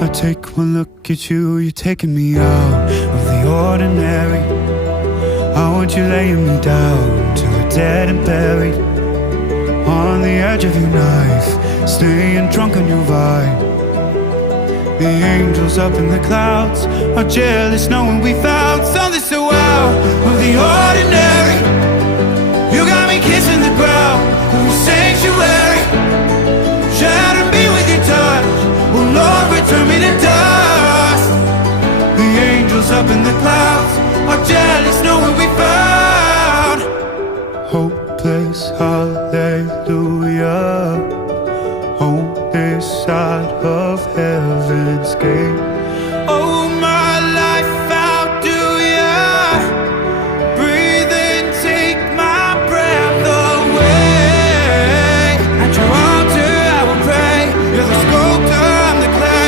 I take one look at you, you're taking me out of the ordinary. I want you laying me down till we're dead and buried, on the edge of your knife, staying drunk on your vine. The angels up in the clouds are jealous knowing we found something so out of the ordinary. You got me kissing the ground of your sanctuary, shatter me with your touch, oh Lord, return me to dust. The angels up in the clouds are jealous knowing we found hopeless hallelujah on this side of heaven's gate.